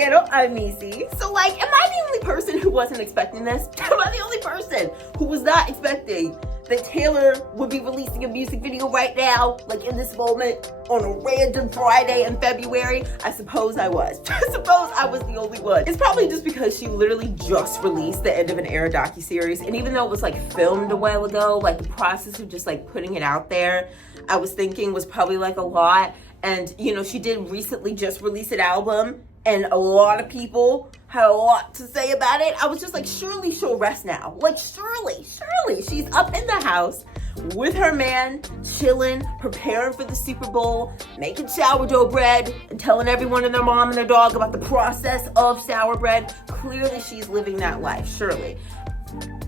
channel. I'm Missy. So like, am I the only person who wasn't expecting this? Am I the only person who was not expecting that Taylor would be releasing a music video right now, like in this moment, on a random Friday in February? I suppose I was. I suppose I was the only one. It's probably just because she literally just released the End of an Era docuseries, and even though it was like filmed a while ago, like the process of just like putting it out there, I was thinking was probably like a lot. And you know, she did recently just release an album, and a lot of people had a lot to say about it. I was just like, surely she'll rest now. Like, surely she's up in the house with her man, chilling, preparing for the Super Bowl, making sourdough bread, and telling everyone and their mom and their dog about the process of sour bread. Clearly she's living that life, surely.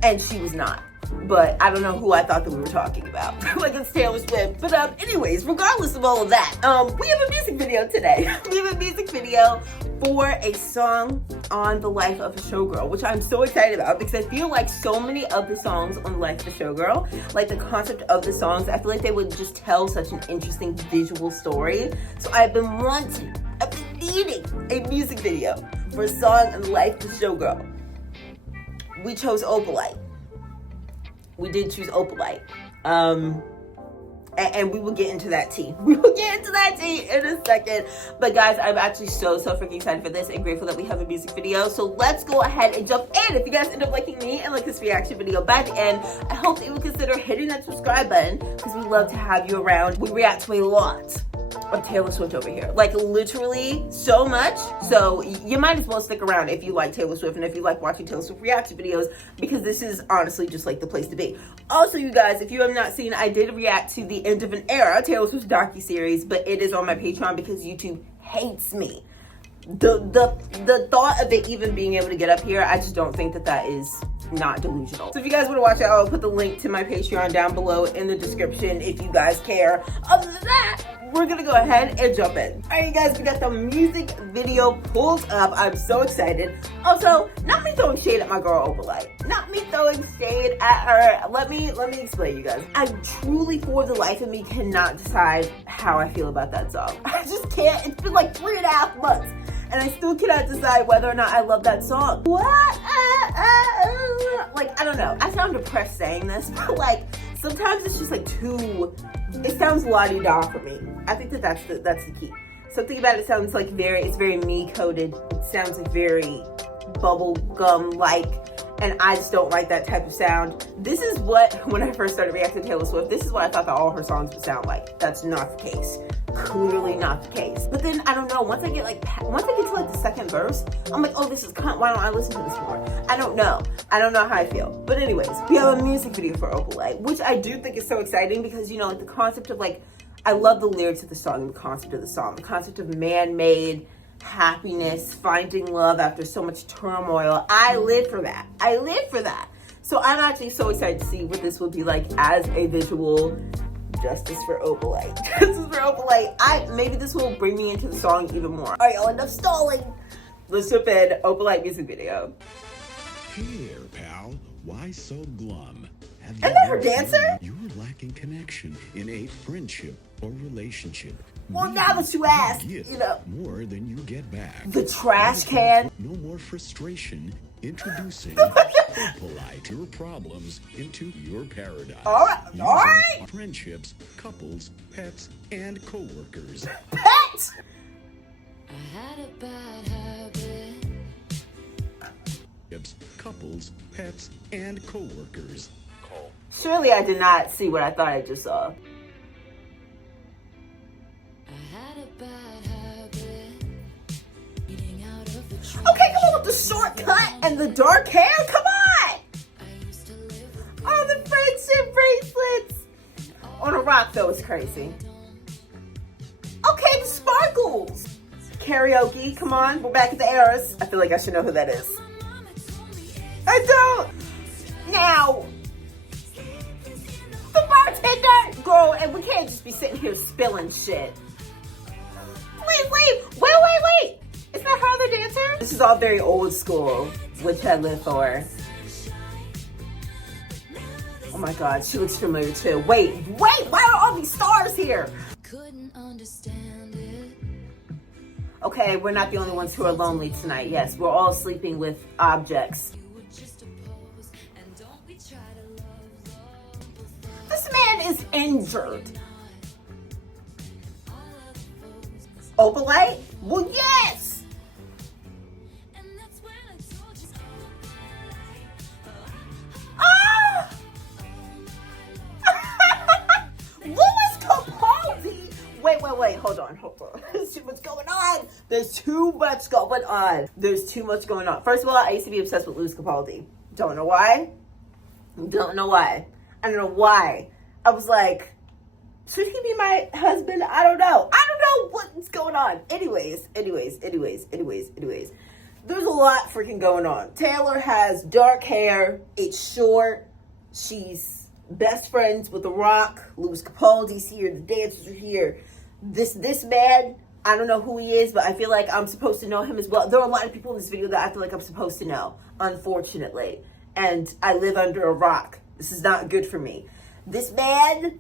And she was not. But I don't know who I thought that we were talking about. Like, it's Taylor Swift. But anyways, regardless of all of that, we have a music video today. We have a music video for a song on the life of a showgirl, which I'm so excited about because I feel like so many of the songs on the life of a showgirl, like the concept of the songs, I feel like they would just tell such an interesting visual story. So I've been needing a music video for a song on the life of a showgirl. We chose Opalite. We did choose Opalite. And we will get into that tea. We will get into that tea in a second. But guys, I'm actually so freaking excited for this and grateful that we have a music video. So let's go ahead and jump in. If you guys end up liking me and like this reaction video by the end, I hope that you will consider hitting that subscribe button because we love to have you around. We react to a lot of Taylor Swift over here, like literally so much, so you might as well stick around if you like Taylor Swift and if you like watching Taylor Swift reaction videos, because this is honestly just like the place to be. Also, you guys, if you have not seen, I did react to the End of an Era Taylor Swift docuseries, but it is on my Patreon because YouTube hates me. The thought of it even being able to get up here, I just don't think that that is not delusional. So if you guys want to watch it, I'll put the link to my Patreon down below in the description if you guys care. Other than that, we're gonna go ahead and jump in. All right, you guys, we got the music video pulled up. I'm so excited. Also, not me throwing shade at my girl Opalite. Not me throwing shade at her. Let me explain, you guys. I truly, for the life of me, cannot decide how I feel about that song. I just can't. It's been like 3.5 months, and I still cannot decide whether or not I love that song. What? Like, I don't know. I sound depressed saying this, but like, sometimes it's just like too, it sounds la-di-da for me. I think that that's the key. Something about it sounds like it's very me-coded. It sounds like very bubblegum-like, and I just don't like that type of sound. This is what, when I first started reacting to Taylor Swift, this is what I thought that all her songs would sound like. That's not the case. Clearly not the case. But then, I don't know, once I get to like the second verse, I'm like, oh, this is cunt. Why don't I listen to this more? I don't know how I feel. But anyways, we have a music video for Opalite, which I do think is so exciting because, you know, like the concept of like, I love the lyrics of the song, the concept of the song, the concept of man-made happiness, finding love after so much turmoil. I live for that. I live for that. So I'm actually so excited to see what this will be like as a visual. Justice for Opalite. Justice for Opalite. Maybe this will bring me into the song even more. All right, y'all, enough stalling. Let's jump in. Opalite music video. Hey there, pal. Why so glum? Isn't that her dancer? You're lacking connection in a friendship or relationship. Well, now that you ask, you know. More than you get back. The trash can. No more frustration. Introducing Opalite, your problems into your paradise. All right. Friendships, couples, pets, and co-workers. Pets? I had a bad habit. Couples, pets, and co-workers. Surely I did not see what I thought I just saw. I had a bad habit. Eating out of the trash. Okay, come on with the shortcut and the dark hair. Come on. I used to live. Oh, the friendship bracelets. On a rock, though, it's crazy. Okay, the sparkles. Karaoke, come on. We're back at the eras. I feel like I should know who that is. I don't. Now, the bartender. Girl, and we can't just be sitting here spilling shit. Please leave. Wait. Is that her other dancer? This is all very old school, which I live for. Oh my God, she looks familiar too. Wait, why are all these stars here? Couldn't understand it. Okay, we're not the only ones who are lonely tonight. Yes, we're all sleeping with objects. This man is injured. Opalite? Well, yes! Ah! Louis Capaldi! Wait, hold on. There's too much going on. There's too much going on. First of all, I used to be obsessed with Louis Capaldi. Don't know why. I don't know why. I was like, should he be my husband? I don't know what's going on. Anyways. There's a lot freaking going on. Taylor has dark hair. It's short. She's best friends with The Rock. Louis Capaldi's here. The dancers are here. This man, I don't know who he is, but I feel like I'm supposed to know him as well. There are a lot of people in this video that I feel like I'm supposed to know, unfortunately. And I live under a rock. This is not good for me. This man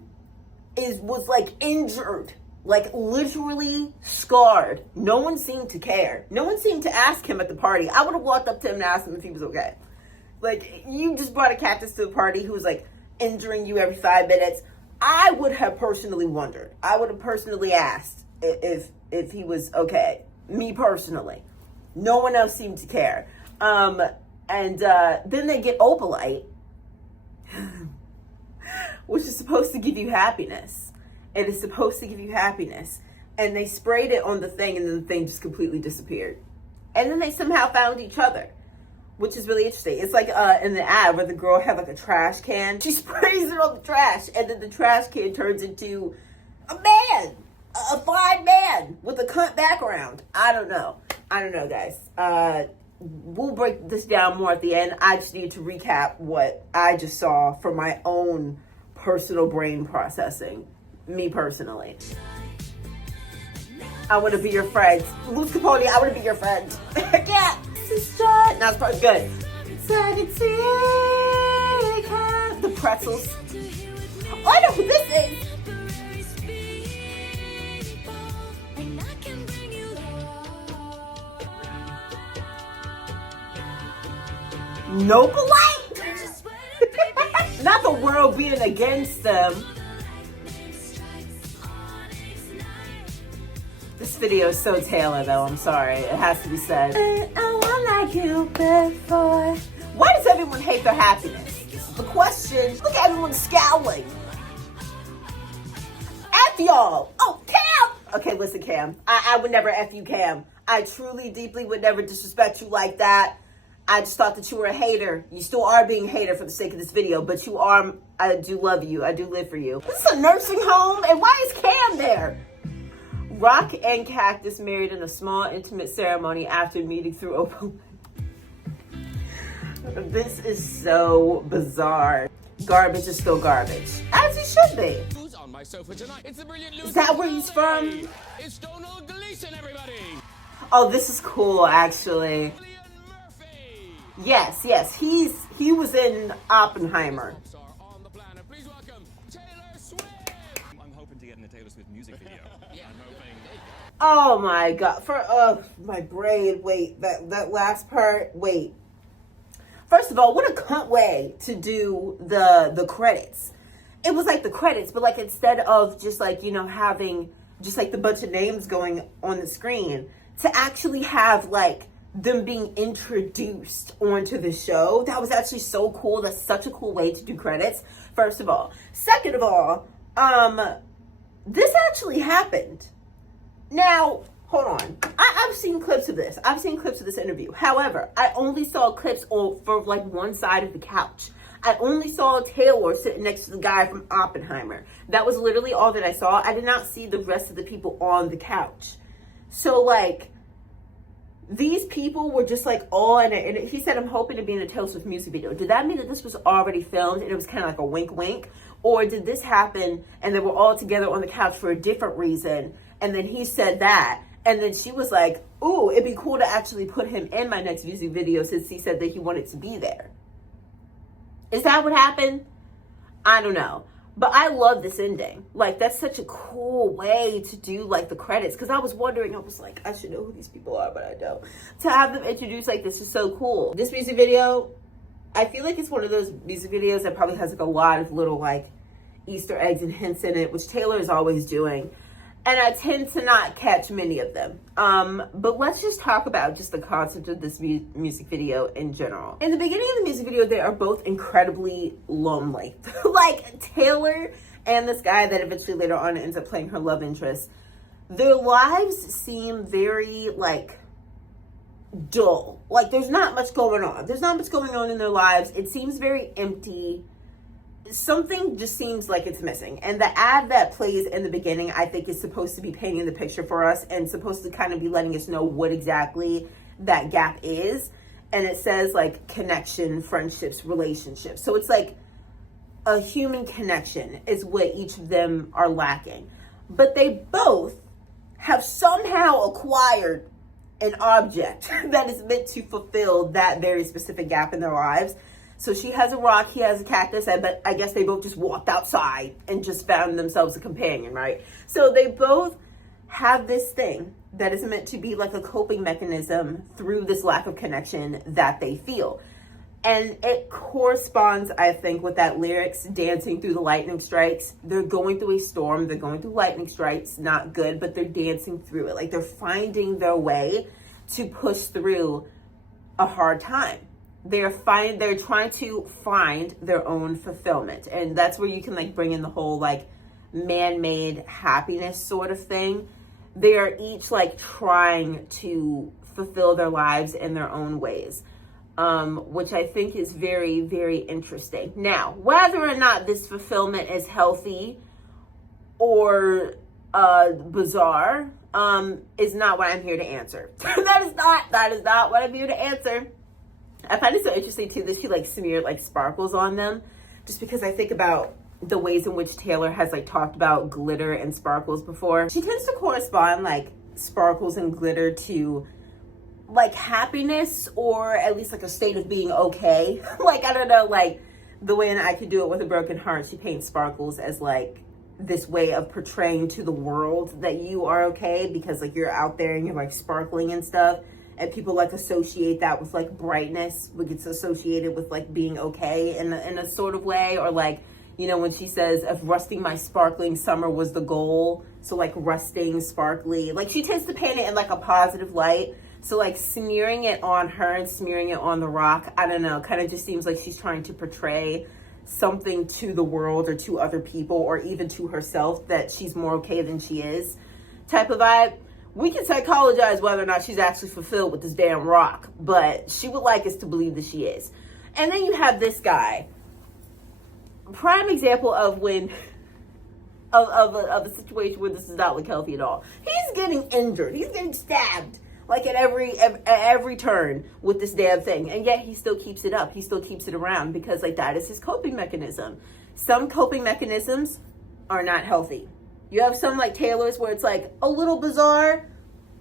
was like injured, like literally scarred. No one seemed to care. No one seemed to ask him at the party. I would have walked up to him and asked him if he was okay. Like, you just brought a cactus to the party who was like injuring you every 5 minutes. I would have personally wondered. I would have personally asked if he was okay. Me personally. No one else seemed to care. And then they get Opalite, which is supposed to give you happiness. It is supposed to give you happiness. And they sprayed it on the thing, and then the thing just completely disappeared. And then they somehow found each other, which is really interesting. It's like in the ad where the girl had like a trash can. She sprays it on the trash, and then the trash can turns into a man, a fine man with a cunt background. I don't know, guys. We'll break this down more at the end. I just need to recap what I just saw for my own personal brain processing. Me personally. I want to be your friend. Louis Capaldi, I want to be your friend. Yeah. That's part good. The pretzels. Oh, I know who this is. Opalite? Not the world being against them. This video is so Taylor, though. I'm sorry. It has to be said. I want like you before. Why does everyone hate their happiness? This is the question. Look at everyone scowling. F y'all. Oh, Cam. Okay, listen, Cam. I would never F you, Cam. I truly, deeply would never disrespect you like that. I just thought that you were a hater. You still are being a hater for the sake of this video, but you are. I do love you. I do live for you. This is a nursing home, and why is Cam there? Rock and Cactus married in a small, intimate ceremony after meeting through Opalite. This is so bizarre. Garbage is still garbage, as it should be. Who's on my sofa tonight? It's the brilliant Is that where he's from? It's Donald Gleason, everybody. Oh, this is cool, actually. Yes, he was in Oppenheimer. On the planet. Please welcome Taylor Swift. I'm hoping to get in a Taylor Swift music video. I'm hoping. Oh my god! My brain. Wait, that last part. Wait. First of all, what a cunt way to do the credits. It was like the credits, but like instead of just like, you know, having just like the bunch of names going on the screen, to actually have like them being introduced onto the show. That was actually so cool. That's such a cool way to do credits, first of all. Second of all, this actually happened. Now, hold on. I've seen clips of this. I've seen clips of this interview. However, I only saw clips for like one side of the couch. I only saw Taylor sitting next to the guy from Oppenheimer. That was literally all that I saw. I did not see the rest of the people on the couch. So like, these people were just like all in it. And he said, I'm hoping to be in a Taylor Swift music video. Did that mean that this was already filmed and it was kind of like a wink wink? Or did this happen and they were all together on the couch for a different reason? And then he said that. And then she was like, ooh, it'd be cool to actually put him in my next music video since he said that he wanted to be there. Is that what happened? I don't know. But I love this ending. Like, that's such a cool way to do, like, the credits. Because I was wondering, I was like, I should know who these people are, but I don't. To have them introduced like this is so cool. This music video, I feel like it's one of those music videos that probably has, like, a lot of little, like, Easter eggs and hints in it, which Taylor is always doing. And I tend to not catch many of them. But let's just talk about just the concept of this music video in general. In the beginning of the music video, they are both incredibly lonely. Like, Taylor and this guy that eventually later on ends up playing her love interest, their lives seem very, like, dull. Like, there's not much going on. There's not much going on in their lives. It seems very empty. Something just seems like it's missing. And the ad that plays in the beginning, I think, is supposed to be painting the picture for us and supposed to kind of be letting us know what exactly that gap is. And it says, like, connection, friendships, relationships. So it's like a human connection is what each of them are lacking. But they both have somehow acquired an object that is meant to fulfill that very specific gap in their lives. So she has a rock, he has a cactus, but I guess they both just walked outside and just found themselves a companion, right? So they both have this thing that is meant to be like a coping mechanism through this lack of connection that they feel. And it corresponds, I think, with that lyrics, dancing through the lightning strikes. They're going through a storm, they're going through lightning strikes, not good, but they're dancing through it. Like, they're finding their way to push through a hard time. They're trying to find their own fulfillment. And that's where you can, like, bring in the whole, like, man-made happiness sort of thing. They are each, like, trying to fulfill their lives in their own ways, which I think is very, very interesting. Now, whether or not this fulfillment is healthy or bizarre is not what I'm here to answer. That is not what I'm here to answer. I find it so interesting too that she, like, smeared, like, sparkles on them, just because I think about the ways in which Taylor has, like, talked about glitter and sparkles before. She tends to correspond, like, sparkles and glitter to, like, happiness, or at least, like, a state of being okay. Like, I don't know, like, the way that I could do it with a broken heart, she paints sparkles as, like, this way of portraying to the world that you are okay, because, like, you're out there and you're, like, sparkling and stuff. And people, like, associate that with, like, brightness, which gets associated with, like, being okay in a sort of way. Or, like, you know, when she says, if rusting my sparkling summer was the goal, so, like, rusting, sparkly, like, she tends to paint it in, like, a positive light. So, like, smearing it on her and smearing it on the rock, I don't know, kind of just seems like she's trying to portray something to the world or to other people or even to herself that she's more okay than she is type of vibe. We can psychologize whether or not she's actually fulfilled with this damn rock, but she would like us to believe that she is. And then you have this guy, prime example of when of a situation where this does not look healthy at all. He's getting injured, he's getting stabbed, like, at every turn with this damn thing, and yet he still keeps it up, he still keeps it around, because, like, that is his coping mechanism. Some coping mechanisms are not healthy. You have some, like, Taylor's, where it's, like, a little bizarre,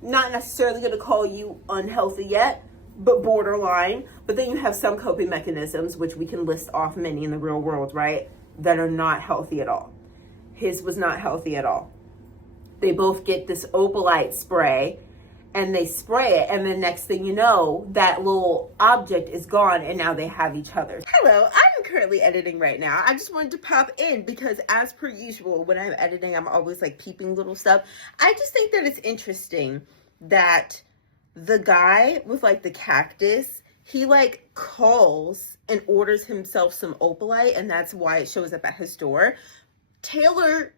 not necessarily going to call you unhealthy yet, but borderline. But then you have some coping mechanisms, which we can list off many in the real world, right, that are not healthy at all. His was not healthy at all. They both get this Opalite spray, and they spray it, and the next thing you know, that little object is gone, and now they have each other. Hello, I'm currently editing right now. I just wanted to pop in because, as per usual, when I'm editing, I'm always, like, peeping little stuff. I just think that it's interesting that the guy with, like, the cactus, he, like, calls and orders himself some Opalite, and that's why it shows up at his door. Taylor,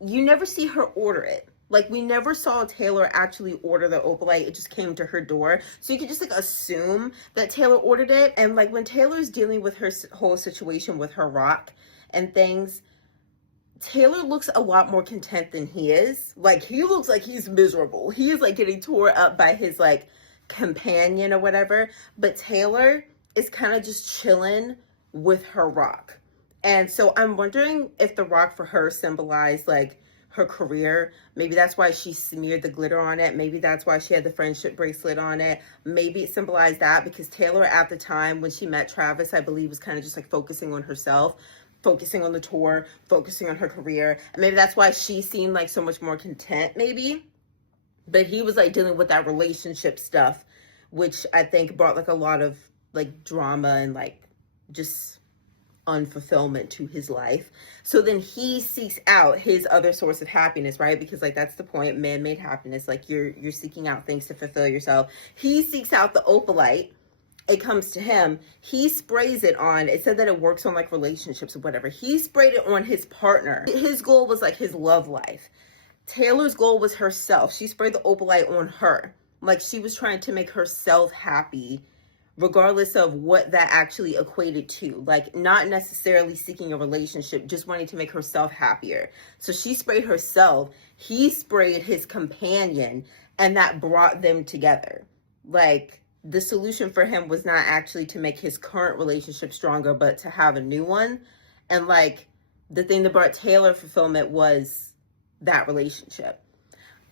you never see her order it. Like, we never saw Taylor actually order the Opalite. It just came to her door. So you could just, like, assume that Taylor ordered it. And, like, when Taylor's dealing with her whole situation with her rock and things, Taylor looks a lot more content than he is. Like, he looks like he's miserable. He is, like, getting tore up by his, like, companion or whatever. But Taylor is kind of just chilling with her rock. And so I'm wondering if the rock for her symbolized, like, her career. Maybe that's why she smeared the glitter on it. Maybe that's why she had the friendship bracelet on it. Maybe it symbolized that because Taylor, at the time when she met Travis, I believe, was kind of just, like, focusing on herself. focusing on the tour, focusing on her career. And maybe that's why she seemed like so much more content, maybe. But he was like dealing with that relationship stuff, which I think brought like a lot of like drama and like just unfulfillment to his life. So then he seeks out his other source of happiness, right? Because like that's the point, man-made happiness. Like you're seeking out things to fulfill yourself. He seeks out the Opalite. It comes to him. He sprays it on. It said that it works on like relationships or whatever. He sprayed it on his partner. His goal was like his love life. Taylor's goal was herself. She sprayed the Opalite on her. Like she was trying to make herself happy, regardless of what that actually equated to. Like not necessarily seeking a relationship, just wanting to make herself happier. So she sprayed herself. He sprayed his companion, and that brought them together. Like the solution for him was not actually to make his current relationship stronger, but to have a new one. And like the thing that brought Taylor fulfillment was that relationship.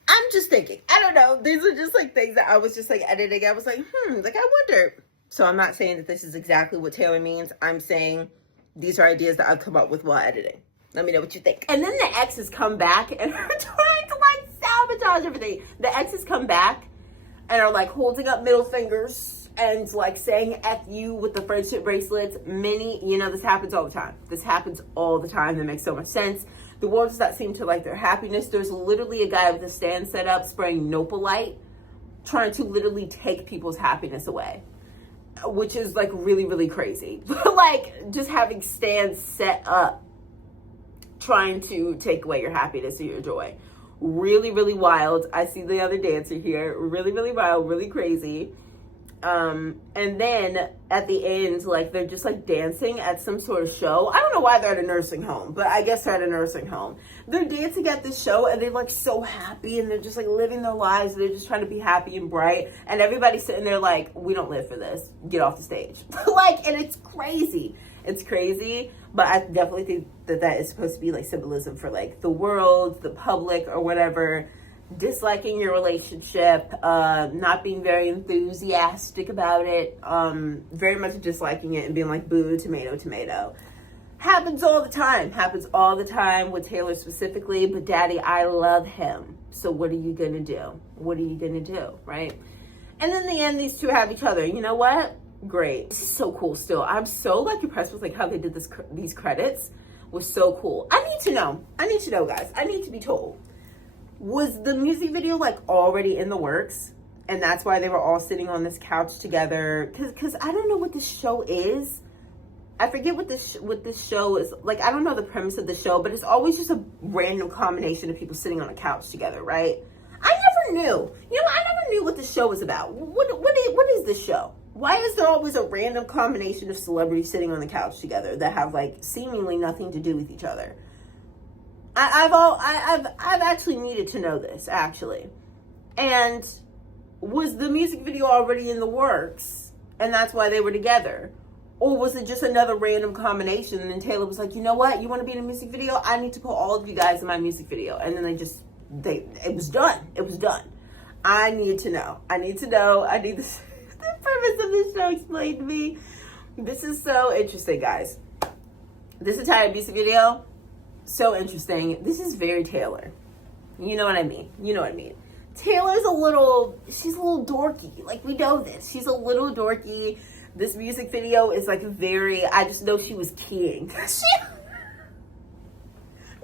I'm just thinking, I don't know. These are just like things that I was just like editing. I was like, like I wonder. So I'm not saying that this is exactly what Taylor means. I'm saying these are ideas that I've come up with while editing. Let me know what you think. And then the exes come back and are trying to like sabotage everything. The exes come back and are like holding up middle fingers and like saying F you with the friendship bracelets. This happens all the time. This happens all the time. That makes so much sense. The world does not seem to like their happiness. There's literally a guy with a stand set up spraying Opalite, trying to literally take people's happiness away, which is like really, really crazy. Like just having stands set up, trying to take away your happiness or your joy. Really, really wild. I see the other dancer here. Really, really wild, really crazy. And then at the end, like they're just like dancing at some sort of show. I don't know why they're at a nursing home, but I guess they're at a nursing home. They're dancing at this show and they're like so happy and they're just like living their lives. They're just trying to be happy and bright. And everybody's sitting there like, we don't live for this. Get off the stage. Like, and it's crazy. It's crazy. But I definitely think that that is supposed to be like symbolism for like the world, the public or whatever. Disliking your relationship, not being very enthusiastic about it, very much disliking it and being like, boo, tomato, tomato. Happens all the time with Taylor specifically, but daddy, I love him. So what are you gonna do? What are you gonna do, right? And in the end, these two have each other. You know what? Great. This is so cool still. I'm so like impressed with like how they did these credits. Was so cool. I need to know, guys. I need to be told. Was the music video like already in the works? And that's why they were all sitting on this couch together? Cause I don't know what this show is. I forget what this show is. Like, I don't know the premise of the show, but it's always just a random combination of people sitting on a couch together, right? I never knew. I never knew what the show was about. What is this show? Why is there always a random combination of celebrities sitting on the couch together that have like seemingly nothing to do with each other? I've actually needed to know this, actually. And was the music video already in the works and that's why they were together? Or was it just another random combination and then Taylor was like, you know what? You want to be in a music video? I need to put all of you guys in my music video. And then it was done. It was done. I need to know. I need the premise of this show explained to me. This is so interesting, guys. This entire music video, so interesting. This is very Taylor. You know what I mean? Taylor's she's a little dorky. Like, we know this. She's a little dorky. This music video is like I just know she was keying.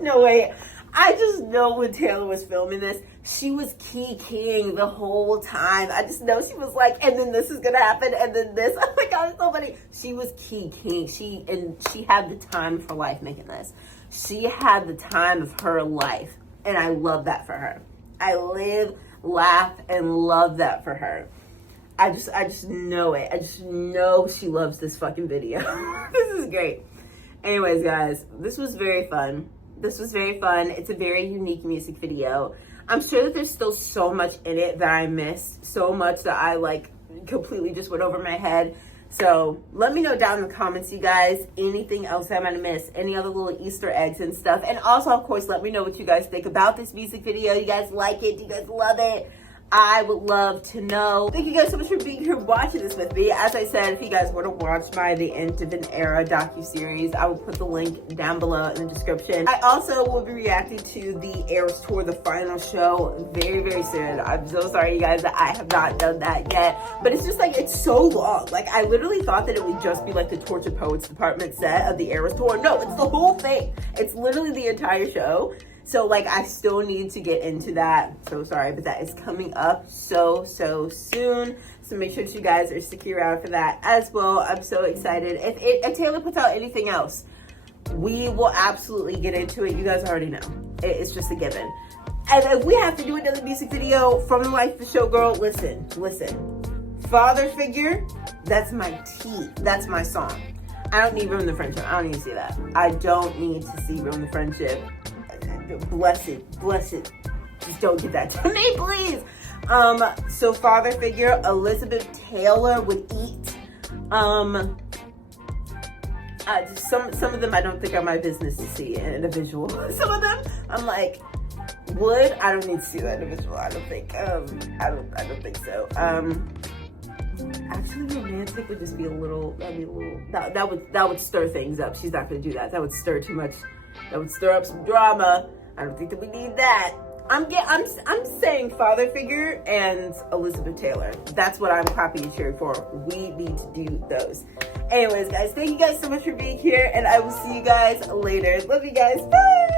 No way. I just know when Taylor was filming this, she was keying the whole time. I just know she was like, and then this is gonna happen, and then this. Oh my God, it's so funny. She was keying. She had the time of her life making this. She had the time of her life, and I love that for her. I live, laugh, and love that for her. I just know it. I just know she loves this fucking video. This is great. Anyways, guys, this was very fun. It's a very unique music video. I'm sure that there's still so much in it that I missed, so much that I like completely just went over my head. So let me know down in the comments, you guys, anything else I might have missed, any other little Easter eggs and stuff. And also, of course, let me know what you guys think about this music video. You guys like it? Do you guys love it? I would love to know. Thank you guys so much for being here watching this with me. As I said, if you guys want to watch my The End of an Era docuseries, I will put the link down below in the description. I also will be reacting to the Eras Tour, the final show, very, very soon. I'm so sorry, you guys, that I have not done that yet. But it's just like, it's so long. Like, I literally thought that it would just be like the Tortured Poets Department set of the Eras Tour. No, it's the whole thing. It's literally the entire show. So like, I still need to get into that. So sorry, but that is coming up so soon. So make sure that you guys are sticking around for that as well. I'm so excited. If Taylor puts out anything else, we will absolutely get into it. You guys already know. It's just a given. And if we have to do another music video from the life of the showgirl, listen. Father Figure, that's my tea. That's my song. I don't need Ruin the Friendship. I don't need to see that. I don't need to see Ruin the Friendship. Bless it. Just don't get that to me, please. So Father Figure, Elizabeth Taylor would eat. Some of them I don't think are my business to see in a visual. Some of them I'm like, would I don't need to see that in a visual. I don't think. I don't think so. Actually, romantic would just be a little. That would stir things up. She's not gonna do that. That would stir too much. That would stir up some drama. I don't think that we need that. I'm saying Father Figure and Elizabeth Taylor. That's what I'm clapping and cheering for. We need to do those. Anyways, guys, thank you guys so much for being here, and I will see you guys later. Love you guys. Bye.